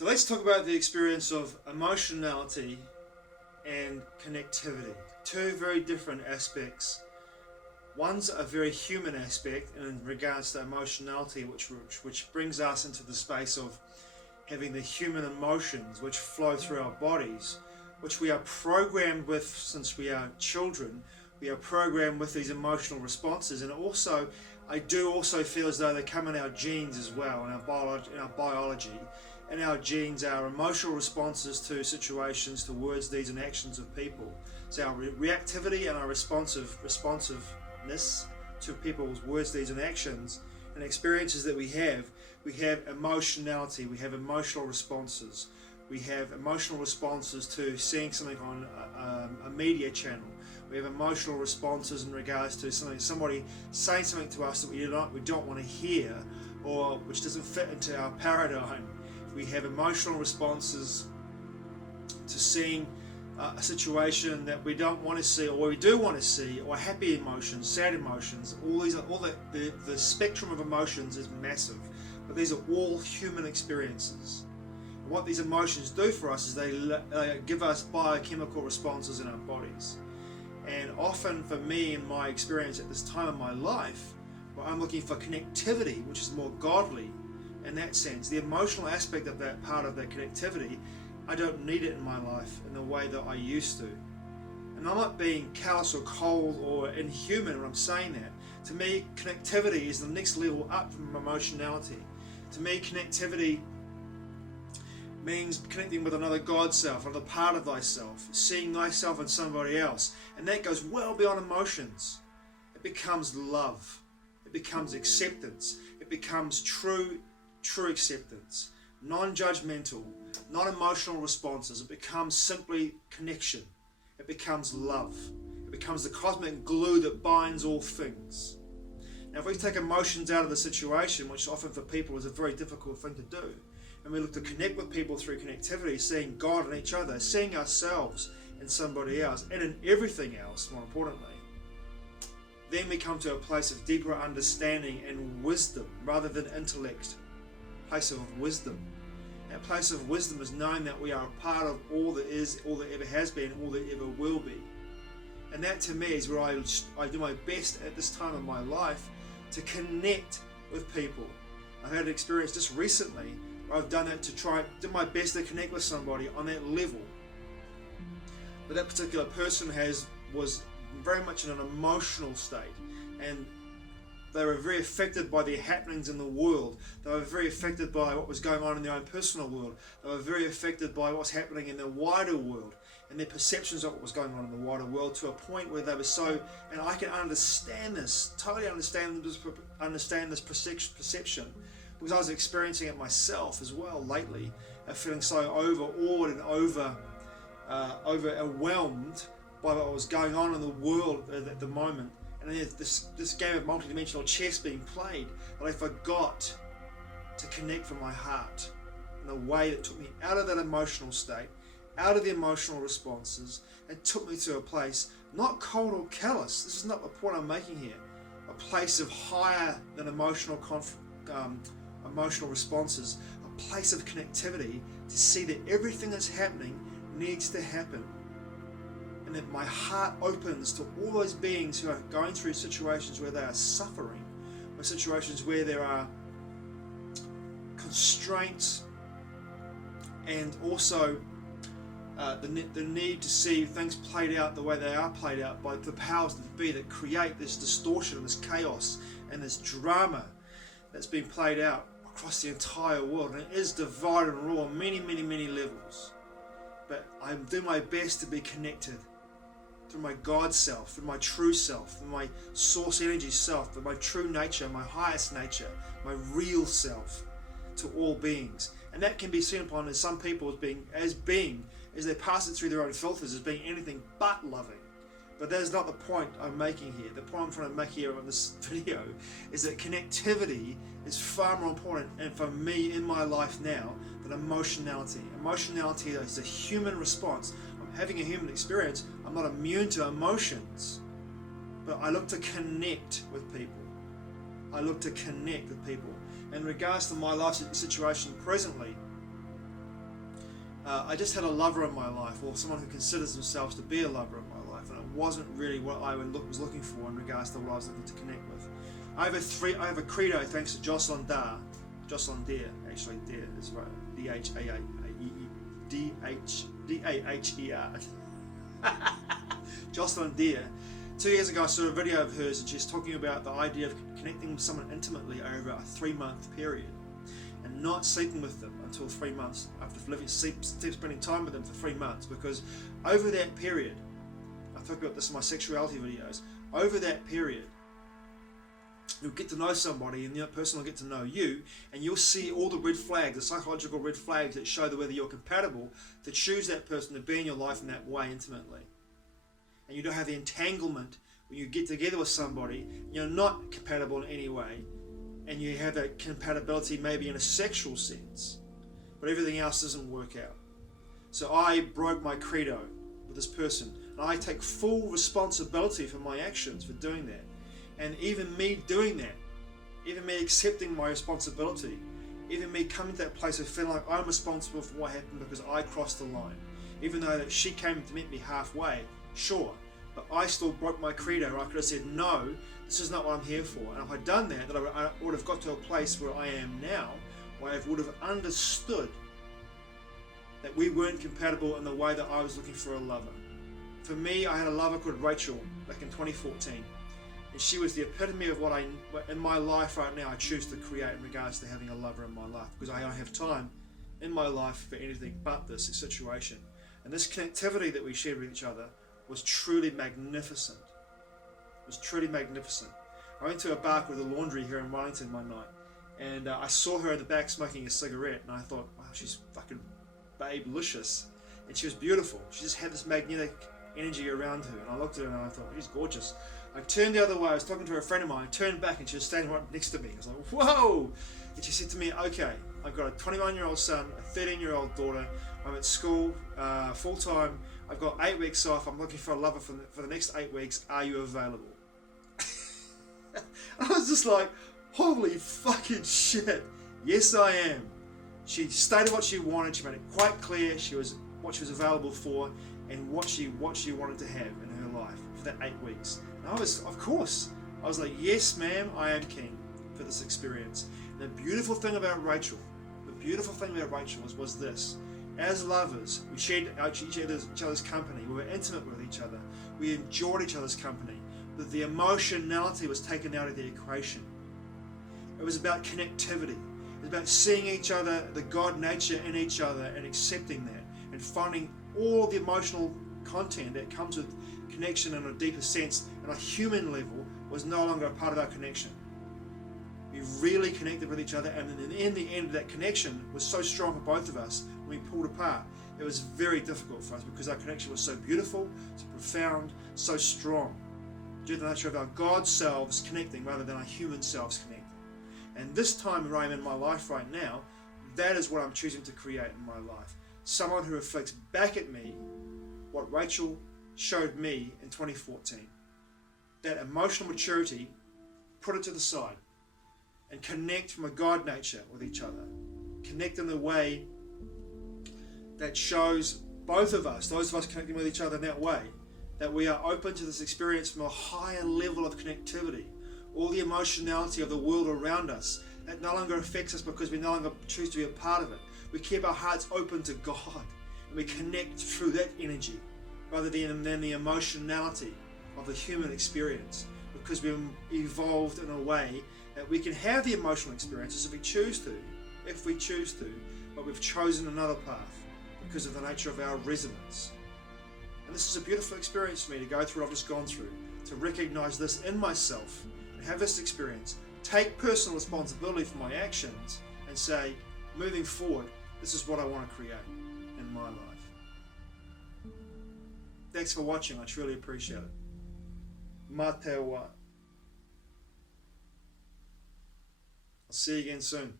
So let's talk about the experience of emotionality and connectivity. Two very different aspects. One's a very human aspect in regards to emotionality, which brings us into the space of having the human emotions which flow through our bodies, which we are programmed with since we are children. We are programmed with these emotional responses, and also I do also feel as though they come in our genes as well, in our biology. And our genes, our emotional responses to situations, to words, deeds, and actions of people. So our reactivity and our responsiveness to people's words, deeds, and actions, and experiences that we have emotionality, we have emotional responses. We have emotional responses to seeing something on a media channel. We have emotional responses in regards to somebody saying something to us that we don't want to hear, or which doesn't fit into our paradigm. We have emotional responses to seeing a situation that we don't want to see, or we do want to see, or happy emotions, sad emotions. The spectrum of emotions is massive, but these are all human experiences. And what these emotions do for us is they give us biochemical responses in our bodies. And often for me, in my experience at this time of my life, where I'm looking for connectivity, which is more godly. In that sense, the emotional aspect of that part of that connectivity, I don't need it in my life in the way that I used to. And I'm not being callous or cold or inhuman when I'm saying that. To me, connectivity is the next level up from emotionality. To me, connectivity means connecting with another God self, another part of thyself, seeing thyself in somebody else. And that goes well beyond emotions. It becomes love. It becomes acceptance. It becomes true acceptance, non-judgmental, non-emotional responses. It becomes simply connection. It becomes love. It becomes the cosmic glue that binds all things. Now, if we take emotions out of the situation, which often for people is a very difficult thing to do, and we look to connect with people through connectivity, seeing God in each other, seeing ourselves in somebody else, and in everything else, more importantly, then we come to a place of deeper understanding and wisdom rather than intellect. Place of wisdom. That place of wisdom is knowing that we are a part of all that is, all that ever has been, all that ever will be. And that to me is where I do my best at this time of my life to connect with people. I've had an experience just recently where I've done that to try do my best to connect with somebody on that level. But that particular person was very much in an emotional state, and they were very affected by the happenings in the world. They were very affected by what was going on in their own personal world. They were very affected by what's happening in the wider world and their perceptions of what was going on in the wider world, to a point where they were so, and I can understand this, totally understand this perception, because I was experiencing it myself as well lately, feeling so overawed and overwhelmed by what was going on in the world at the moment. And there's this game of multidimensional chess being played, but I forgot to connect from my heart in a way that took me out of that emotional state, out of the emotional responses, and took me to a place, not cold or callous, this is not the point I'm making here, a place of higher than emotional responses, a place of connectivity, to see that everything that's happening needs to happen. And that my heart opens to all those beings who are going through situations where they are suffering, or situations where there are constraints, and also the need to see things played out the way they are played out by the powers that be, that create this distortion and this chaos and this drama that's been played out across the entire world. And it is divided and raw on many, many, many levels. But I do my best to be connected through my God self, through my true self, through my source energy self, through my true nature, my highest nature, my real self, to all beings. And that can be seen upon as some people as they pass it through their own filters, as being anything but loving. But that is not the point I'm making here. The point I'm trying to make here on this video is that connectivity is far more important, and for me in my life now, than emotionality. Emotionality is a human response. I'm having a human experience. I'm not immune to emotions, but I look to connect with people. In regards to my life situation presently, I just had a lover in my life, or someone who considers themselves to be a lover in my life, and it wasn't really what I was looking for in regards to what I was looking to connect with. I have a credo thanks to Jocelyn Daher, actually Daher is right, D-A-H-E-R. Jocelyn Daher. 2 years ago I saw a video of hers and she's talking about the idea of connecting with someone intimately over a 3-month period and not sleeping with them until 3 months after spending time with them for 3 months, because over that period, I talk about this in my sexuality videos, over that period you'll get to know somebody and the other person will get to know you, and you'll see all the red flags, the psychological red flags that show that whether you're compatible to choose that person to be in your life in that way intimately. And you don't have the entanglement when you get together with somebody, you're not compatible in any way, and you have that compatibility maybe in a sexual sense, but everything else doesn't work out. So I broke my credo with this person, and I take full responsibility for my actions for doing that. And even me doing that, even me accepting my responsibility, even me coming to that place of feeling like I'm responsible for what happened because I crossed the line, even though that she came to meet me halfway, sure, but I still broke my credo. I could have said, no, this is not what I'm here for. And if I'd done that, I would have got to a place where I am now, where I would have understood that we weren't compatible in the way that I was looking for a lover. For me, I had a lover called Rachel back in 2014. And she was the epitome of what in my life right now I choose to create in regards to having a lover in my life, because I don't have time in my life for anything but this situation. And this connectivity that we shared with each other was truly magnificent. It was truly magnificent. I went to a bar called The Laundry here in Wellington one night, and I saw her in the back smoking a cigarette, and I thought, wow, she's fucking babe-licious. And she was beautiful. She just had this magnetic energy around her, and I looked at her and I thought, she's gorgeous. I turned the other way. I was talking to a friend of mine. I turned back and she was standing right next to me. I was like, whoa! And she said to me, okay, I've got a 21-year-old son, a 13-year-old daughter. I'm at school full-time. I've got 8 weeks off. I'm looking for a lover for the next 8 weeks. Are you available? I was just like, holy fucking shit. Yes, I am. She stated what she wanted. She made it quite clear what she was available for and what she wanted to have in her life for that 8 weeks. And I was like, yes ma'am, I am keen for this experience. And the beautiful thing about Rachel was this: as lovers, we shared each other's company, we were intimate with each other, we enjoyed each other's company, but the emotionality was taken out of the equation. It was about connectivity. It was about seeing each other, the God nature in each other, and accepting that, and finding all the emotional content that comes with connection in a deeper sense, on a human level, was no longer a part of our connection. We really connected with each other, and in the end, that connection was so strong for both of us. When we pulled apart, it was very difficult for us because our connection was so beautiful, so profound, so strong, due to the nature of our God selves connecting rather than our human selves connecting. And this time where I'm in my life right now, that is what I'm choosing to create in my life. Someone who reflects back at me what Rachel showed me in 2014. That emotional maturity, put it to the side and connect from a God nature with each other. Connect in a way that shows both of us, those of us connecting with each other in that way, that we are open to this experience from a higher level of connectivity. All the emotionality of the world around us, that no longer affects us because we no longer choose to be a part of it. We keep our hearts open to God, and we connect through that energy rather than the emotionality of the human experience, because we've evolved in a way that we can have the emotional experiences if we choose to, but we've chosen another path because of the nature of our resonance. And this is a beautiful experience for me to go through what I've just gone through, to recognize this in myself and have this experience, take personal responsibility for my actions, and say, moving forward, this is what I want to create in my life. Thanks for watching, I truly appreciate it. Mā te wā. I'll see you again soon.